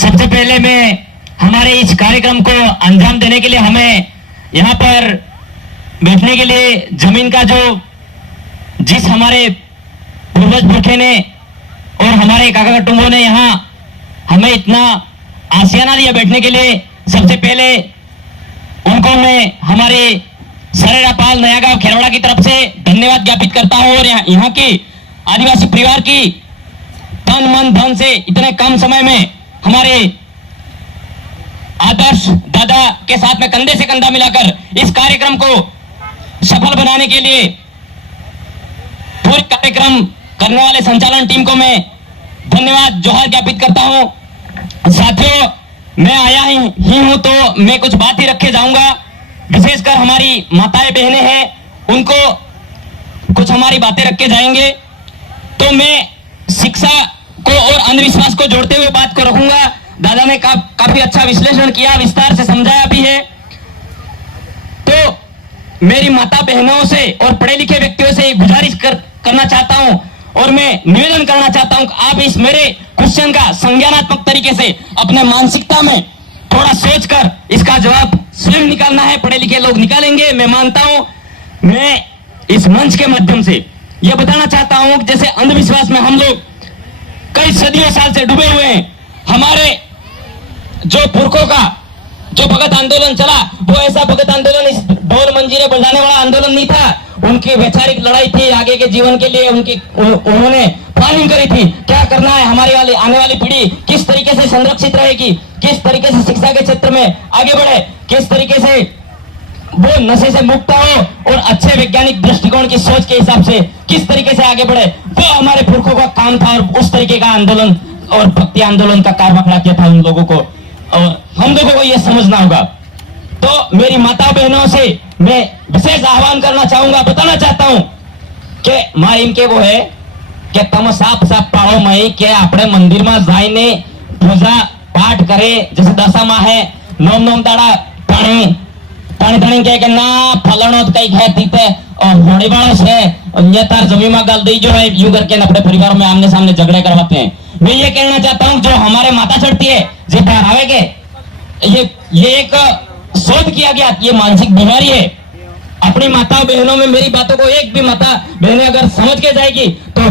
सबसे पहले मैं हमारे इस कार्यक्रम को अंजाम देने के लिए हमें यहाँ पर बैठने के लिए जमीन का जो जिस हमारे पूर्वज पुरखे ने और हमारे काका कुटुंबों ने यहाँ हमें इतना आशियाना दिया बैठने के लिए, सबसे पहले उनको मैं हमारे सरेरापाल नया गांव खेरवाड़ा की तरफ से धन्यवाद ज्ञापित करता हूं और यहाँ की आदिवासी परिवार की तन मन धन से इतने कम समय में हमारे आदर्श दादा के साथ में कंधे से कंधा मिलाकर इस कार्यक्रम को सफल बनाने के लिए पूरे कार्यक्रम करने वाले संचालन टीम को मैं धन्यवाद जोहार ज्ञापित करता हूं। साथियों, मैं आया ही हूं तो मैं कुछ बात ही रखे जाऊंगा। विशेषकर हमारी माताएं बहनें हैं, उनको कुछ हमारी बातें रख के जाएंगे। तो मैं शिक्षा को और अंधविश्वास को जोड़ते हुए बात को रखूंगा। दादा ने काफी अच्छा विश्लेषण किया, विस्तार से समझाया भी है। तो मेरी माता बहनों से और पढ़े लिखे व्यक्तियों से गुजारिश करना चाहता हूं और मैं निवेदन करना चाहता हूं कि आप इस मेरे क्वेश्चन का संज्ञानात्मक तरीके से अपने मानसिकता में थोड़ा सोचकर इसका जवाब स्वयं निकालना है। पढ़े लिखे लोग निकालेंगे, मैं मानता हूं। मैं इस मंच के माध्यम से यह बताना चाहता हूं कि जैसे अंधविश्वास में हम लोग कई सदियों साल से डूबे हुए हैं। हमारे जो पुरखों का जो भगत आंदोलन चला, वो ऐसा भगत आंदोलन इस ढोल मंजीरे बजाने वाला आंदोलन नहीं था। उनकी वैचारिक लड़ाई थी आगे के जीवन के लिए। उन्होंने प्लानिंग करी थी क्या करना है, हमारी वाली आने वाली पीढ़ी किस तरीके से संरक्षित रहेगी, किस तरीके से शिक्षा के क्षेत्र में आगे बढ़े, किस तरीके से वो नशे से मुक्त हो और अच्छे वैज्ञानिक दृष्टिकोण की सोच के हिसाब से किस तरीके से आगे बढ़े। वो हमारे पुरखों का काम था और उस तरीके का आंदोलन और भक्ति आंदोलन का कारवा खड़ा किया था उन लोगों को, और हम लोगों को यह समझना होगा। तो मेरी माता बहनों से मैं विशेष आह्वान करना चाहूंगा, बताना चाहता हूं कि मां इनके वो है कि तम साफ साफ पाड़ो मई के अपने मंदिर में जाइने पूजा पाठ करे। जैसे दशा माह है, नोम नोम दाड़ा पानी पानी पानी के ना फलनो कई खेती थे और होड़ी वाला से ये तार जमीन में गाल दी जो है यूं करके अपने परिवार में आमने सामने झगड़े करवाते हैं। मैं ये कहना चाहता हूं जो हमारे माता चढ़ती है जी आवे के ये एक शोध किया गया, ये मानसिक बीमारी है। अपनी माता बहनों में मेरी बातों को एक भी माता बहनें अगर समझ के जाएगी तो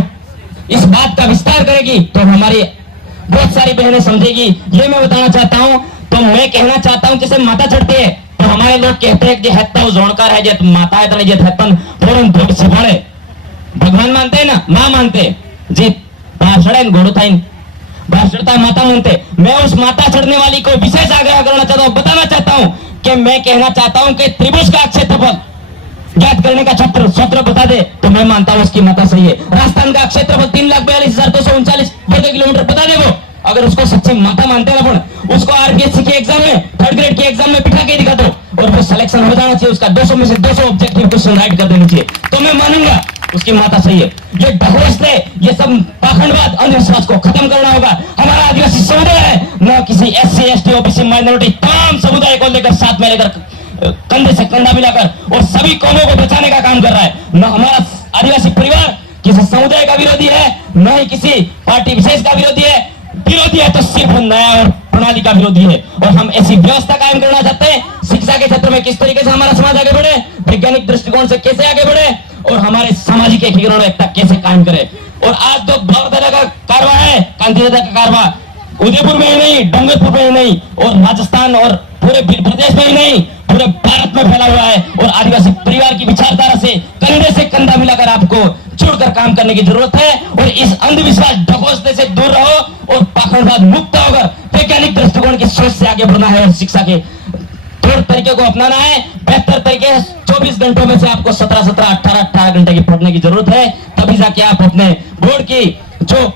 इस बात का विस्तार करेगी तो हमारी बहुत सारी बहनें समझेगी। ये मैं बताना चाहता हूं। तो मैं कहना चाहता हूं जैसे माता चढ़ती है तो हमारे लोग कहते हैं कि हेत्ता जोड़कार है, जब माता है तो नहीं जब हेत्तन फोरन धोड़ सिफाड़े। भगवान मानते हैं ना, मां मानते जी बासड़े घोड़ो था बासड़ता माता मानते। मैं उस माता चढ़ने वाली को विशेष आग्रह करना चाहता हूं, बताना चाहता हूं कि मैं कहना चाहता हूं कि त्रिभुज का क्षेत्रफल ज्ञात करने का सूत्र बता दे तो मैं मानता हूं उसकी माता सही है। राजस्थान का क्षेत्रफल 3,42,239 वर्ग किलोमीटर बता दे वो, अगर उसको सच्ची माता मानते हैं ना, उसको आरपीएससी के एग्जाम में थर्ड ग्रेड के एग्जाम में बिठा के दिखा दो और वो सिलेक्शन हो जाना चाहिए। उसका 200 में से 200 ऑब्जेक्टिव क्वेश्चन राइट कर देना चाहिए तो मैं मानूंगा उसकी माता सही है। ये ढकोसले ये सब पाखंडवाद अंधविश्वास को खत्म करना होगा। हमारा आदिवासी समुदाय है, न किसी एससी एसटी ओबीसी माइनॉरिटी तमाम समुदाय को लेकर साथ में लेकर कंधे से कंधा मिलाकर और सभी कौमों को बचाने का काम कर रहा है। न हमारा आदिवासी परिवार किसी समुदाय का विरोधी है, न ही किसी पार्टी विशेष का विरोधी है। विरोधी है तो सिर्फ न्याय और प्रणाली का विरोधी है और हम ऐसी व्यवस्था कायम करना चाहते हैं। शिक्षा के क्षेत्र में किस तरीके से हमारा समाज आगे बढ़े, वैज्ञानिक दृष्टिकोण से कैसे आगे बढ़े और हमारे सामाजिक एकीकरण एकता कैसे कायम करे। और आज तो दादा का कारवा है, कांति दादा का कारवा उदयपुर में ही नहीं, डूंगरपुर में ही नहीं और राजस्थान और पूरे प्रदेश में ही नहीं, पूरे भारत में फैला हुआ है। और आदिवासी परिवार की विचारधारा से कंधा मिलाकर आपको जुड़कर काम करने की जरूरत है। और इस अंधविश्वास ढकोसले से दूर रहो और पाखंडवाद मुक्त होकर वैज्ञानिक दृष्टिकोण की सोच से आगे बढ़ना है और शिक्षा के तौर तरीके को अपनाना है। बेहतर तरीके 24 घंटों में से आपको 17-17, 18-18 घंटे की पढ़ने की जरूरत है, तभी जाके आप अपने बोर्ड की जो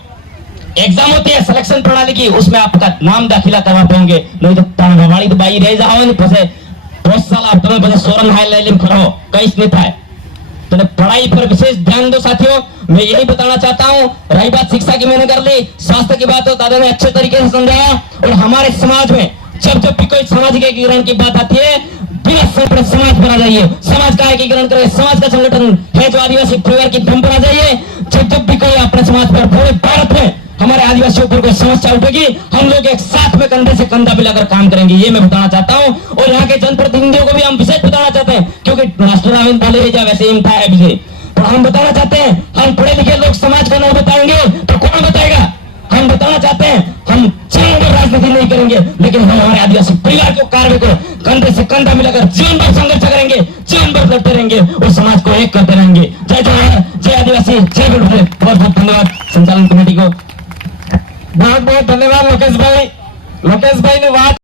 एग्जाम होती है सिलेक्शन प्रणाली की उसमें आपका नाम दाखिला करवा पाएंगे। नहीं तो तांगवाड़ी तो बाई रह जाओ नहीं पसे 10 साल आप तुम्हें पसे सोरन हाई लेवल खड़ो कहीं नहीं था। तो पढ़ाई पर विशेष ध्यान दो साथियों। मैं यही बताना चाहता हूँ। रही बात शिक्षा की मैंने कर ली, स्वास्थ्य की बात हो दादा ने अच्छे तरीके से समझाया। और हमारे समाज में जब भी कोई सामाजिक एकीकरण की बात आती है बिना समाज पर आ जाइए। समाज का एकीकरण करे, समाज का संगठन है जो आदिवासी परिवार की दम पर आ जाइए। जब भी कोई अपने समाज पर पूरे भारत में हमारे आदिवासियों पर कोई समस्या उठेगी, हम लोग एक साथ में कंधे से कंधा मिलाकर काम करेंगे, ये मैं बताना चाहता हूं। और यहाँ के जनप्रतिनिधियों को भी हम विशेष बताना चाहते हैं, क्योंकि राष्ट्र बोले जा वैसे ही था अभी, तो हम बताना चाहते हैं, हम पढ़े लिखे लोग समाज को नहीं बताएंगे तो कौन बताएगा। हम बताना चाहते हैं, हम जीवन भर राजनीति नहीं करेंगे, लेकिन हम हमारे आदिवासी परिवार को, कार्य को कंधे से कंधा मिलाकर जीवन भर संघर्ष करेंगे, जीवन भर लड़ते रहेंगे और समाज को एक करते रहेंगे। जय जवाहर, जय आदिवासी, जय गुरु। बहुत बहुत धन्यवाद संचालन कमेटी को। बहुत बहुत धन्यवाद लोकेश भाई ने बात